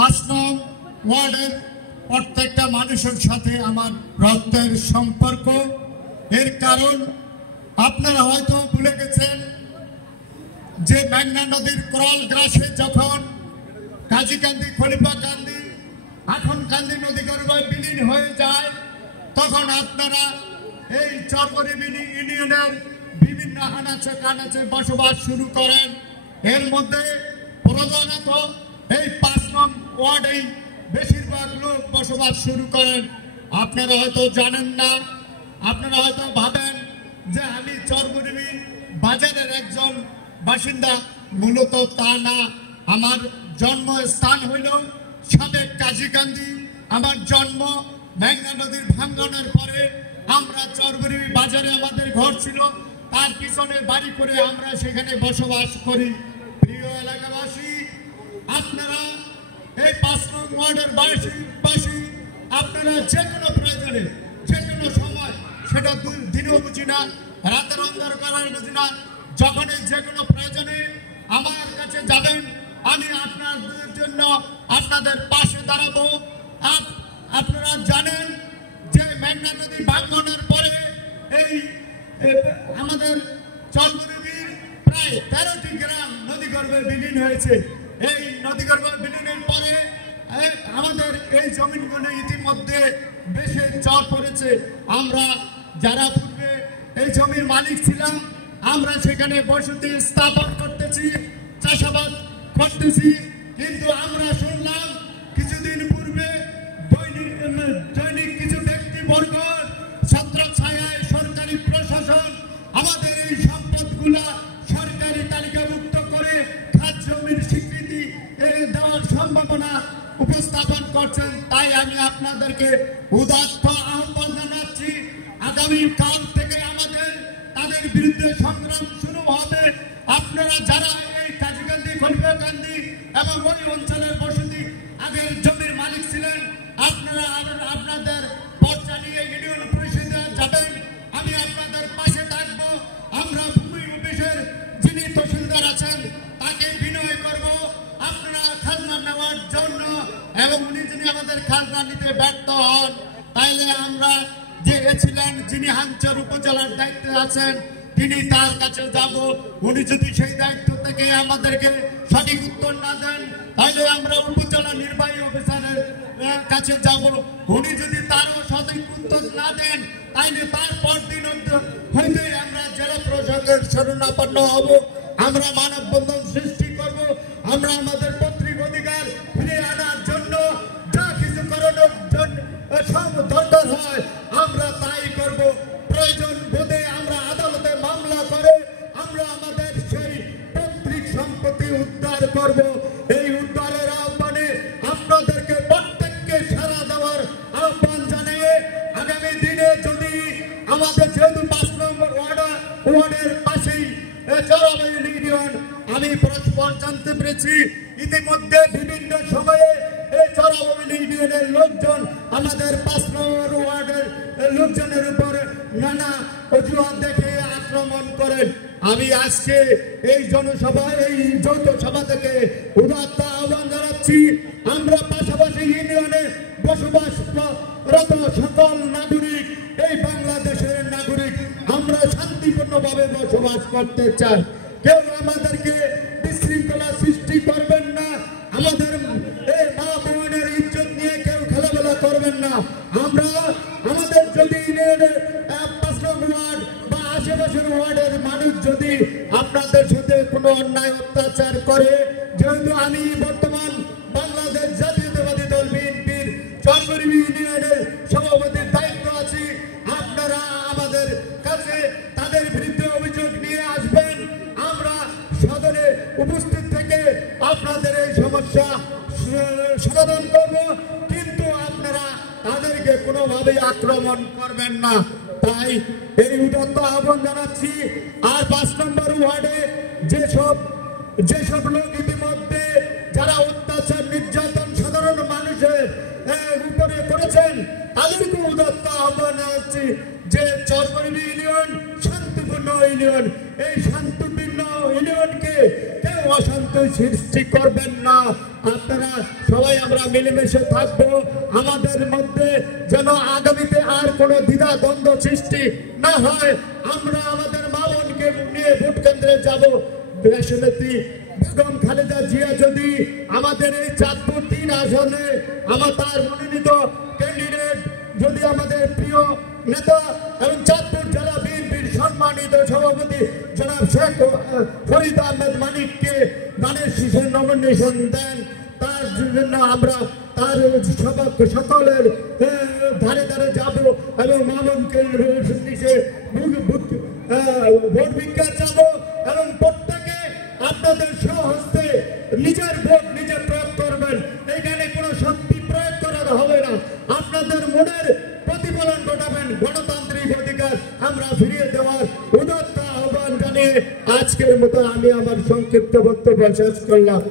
5 নং ওয়ার্ডের প্রত্যেকটা মানুষের সাথে আমার রক্তের সম্পর্ক। এর কারণ আপনারা হয়তো ভুলে গেছেন যে মেঘনা নদীর ক্রল গ্রাসে যখন কাজীকান্দি খলিফাকান্দি এখন কান্দি নদী গর্ভায় বিলীন হয়ে যায়, তখন আপনারা এই চরবরিবিনী ইউনিয়নের বিভিন্ন আনাচে কানাচে বসবাস শুরু করেন। এর মধ্যে প্রধানত এই 5 নং ওয়ার্ডেই বেশিরভাগ লোক বসবাস শুরু করেন। আপনারা হয়তো জানেন না, আপনারা হয়তো ভাবেন যে আমি চরবরিবি বাজারের একজন বাসিন্দা, মূলত তা না। আমার জন্মস্থান হইল সাবেক কাজীকান্দি। আমার জন্ম মেঘনা নদীর ভাঙ্গনের পরে আমরা চরবরিবি বাজারে আমাদের ঘর ছিল, তার পিছনে বাড়ি করে আমরা সেখানে বসবাস করি। প্রিয় এলাকাবাসী, আপনারা এই 5 নং ওয়ার্ডের বাসী আপনারা যে কোনো প্রয়োজনে যে কোনো সময়, সেটা দিনও বুঝি না, রাতের অন্ধকার বুঝি না, যখনই যে কোনো প্রয়োজনে আমার কাছে যাবেন, আমি আপনাদের জন্য আপনাদের পাশে দাঁড়াবো। আপনারা জানেন যে মেঘনা নদী ভাঙ্গনের পরে এই আমাদের চরবরিবির প্রায় 13টি গ্রাম নদীগর্ভে বিলীন হয়েছে। এই নদীগর্ভে বিলীনের পরে আমাদের এই জমিনগুলো ইতিমধ্যে বেশি চর পড়েছে। আমরা যারা পূর্বে এই জমির মালিক ছিলাম, আমরা সেখানে বসতি স্থাপন করতেছি, চাষাবাদ করতেছি, কিন্তু আমরা শুনলাম কিছুদিন পূর্বে দৈনিক কিছু ব্যক্তিবর্গ ছত্রছায়ায় সরকারি প্রশাসন আমাদের এই সম্পদগুলা সরকারি তালিকাভুক্ত করে খাস জমির স্বীকৃতি দেওয়ার সম্ভাবনা উপস্থাপন করছেন। তাই আমি আপনাদেরকে উদাত্ত আহ্বান জানাচ্ছি, আগামী কাল থেকে আমাদের তাদের বিরুদ্ধে সংগ্রাম শুরু হবে। আপনারা যারা এই কাজীকান্দি খলিফাকান্দি এবং ওই অঞ্চলের বসতি আগের জমির মালিক ছিলেন, আপনারা আপনাদের পর্চা নিয়ে ইউনিয়ন পরিষদে যাবেন, আমি আপনাদের পাশে থাকবো। আমরা ভূমি অফিসের যিনি তহসিলদার আছেন তাকে বিনয় করব আপনারা খাজনা নেওয়ার জন্য, এবং উনি যদি আমাদের খাজনা নিতে ব্যর্থ হন, তাইলে আমরা যে ছিলেন যিনি হাঞ্চর উপজেলার দায়িত্বে আছেন তিনি তার কাছে যাব। উনি যদি সেই দায়িত্ব থেকে আমাদেরকে সঠিক উত্তর না দেন, তাহলে আমরা উপজেলা নির্বাহী অফিসারের কাছে যাব। উনি যদি তারও সঠিক উত্তর না দেন, তাহলে তারপর দিন হইতে আমরা জেলা প্রশাসকের শরণাপন্ন হব। আমরা মানববন্ধন সৃষ্টি করব। আমরা আমাদের পৈতৃক অধিকার ফিরিয়ে আনার জন্য যা কিছু করণের জন্য দরকার হয় আমরা তাই করব। প্রয়োজন বোধে আমরা আদালতে মামলা করে আমরা আমাদের সেই পৈতৃক সম্পত্তি উদ্ধার করব। এই উদ্ধারের আহ্বানে আপনাদেরকে প্রত্যেককে সাড়া দেওয়ার আহ্বান জানিয়ে আগামী দিনে যদি আমাদের যেহেতু 5 নম্বর ওয়ার্ডের পাশেই চরবরিবি ইউনিয়ন, আমি পরস্পর জানতে পেরেছি ইতিমধ্যে বিভিন্ন সময়ে এই চরবরিবি ইউনিয়নের লোকজন আমাদের 5 নম্বর ওয়ার্ডের লোকজনের উপর নানা অজুহাত দেখে আক্রমণ করেন। আমি আজকে এই জনসভায় এই যৌথ সভা থেকে উদাত্ত আহ্বান জানাচ্ছি, আমরা পাশাপাশি ইউনিয়নে বসবাসরত সকল নাগরিক, এই বাংলাদেশের নাগরিক, আমরা শান্তিপূর্ণভাবে বসবাস করতে চাই। কেউ আমাদেরকে বিশৃঙ্খলা সৃষ্টি করবেন না, আমাদের এই মা বোনের ইজ্জত নিয়ে কেউ খেলাধুলা করবেন না। আমরা আমাদের যদি 5 নং ওয়ার্ড বা আশেপাশের ওয়ার্ডের মানুষ যদি আপনাদের সাথে কোনো অন্যায় অত্যাচার করে, যেহেতু আমি বর্তমান বাংলাদেশ জাতীয়তাবাদী দল বিএনপির চরবরিবি ইউনিয়নের সভাপতির দায়িত্ব আছি, আপনারা আমাদের কাছে তাদের বিরুদ্ধে অভিযোগ নিয়ে আসবেন। আমরা সদনে উপস্থিত থেকে আপনাদের এই সমস্যা সমাধান করব, কিন্তু আপনারা তাদেরকে কোনোভাবেই আক্রমণ করবেন না। তাই এই উদাত্ত আহ্বান জানাচ্ছি। আর 5 নম্বর ওয়ার্ডে যেসব লোক ইতিমধ্যে যারা অত্যাচার নির্যাতন সাধারণ মানুষের উপরে করেছেন, তাদেরকে উদাত্ত আহ্বান জানাচ্ছি যে চরবরিবি ইউনিয়ন শান্তিপূর্ণ ইউনিয়ন, এই শান্তিপূর্ণ ইউনিয়নকে কেউ অশান্তি সৃষ্টি করবেন না। আপনারা সবাই আমরা মিলেমিশে থাকবো। আমাদের মধ্যে যেন আগামীতে আর কোনো দ্বিধা দ্বন্দ্ব সৃষ্টি না হয়। আমরা আমাদের মা বোনকে নিয়ে ভোট কেন্দ্রে যাবো। দেশনেত্রী বেগম খালেদা জিয়া যদি আমাদের এই চাঁদপুর 3 আসনে তার মনোনীত ক্যান্ডিডেট যদি আমাদের প্রিয় নেতা এবং চাঁদপুর জেলা বিএনপির সম্মানিত সভাপতি জনাব শেখ ফরিদ আহমেদ মানিককে ধানের শীষের নমিনেশন দেন, তার জন্য আমরা তার সকলের ধারে ধারে যাব এবং মামনকে ভোট ভিক্ষা যাব এবং প্রত্যেকে আপনাদের স্বহস্তে নিজের ভোট নিজে প্রয়োগ করবেন। এখানে কোনো শক্তি প্রয়োগ করা হবে না। আপনাদের মনের প্রতিফলন ঘটাবেন। গণতান্ত্রিক অধিকার আমরা ফিরিয়ে দেওয়ার উদাত্ত আহ্বান জানিয়ে আজকের মতো আমি আমার সংক্ষিপ্ত বক্তব্য শেষ করলাম।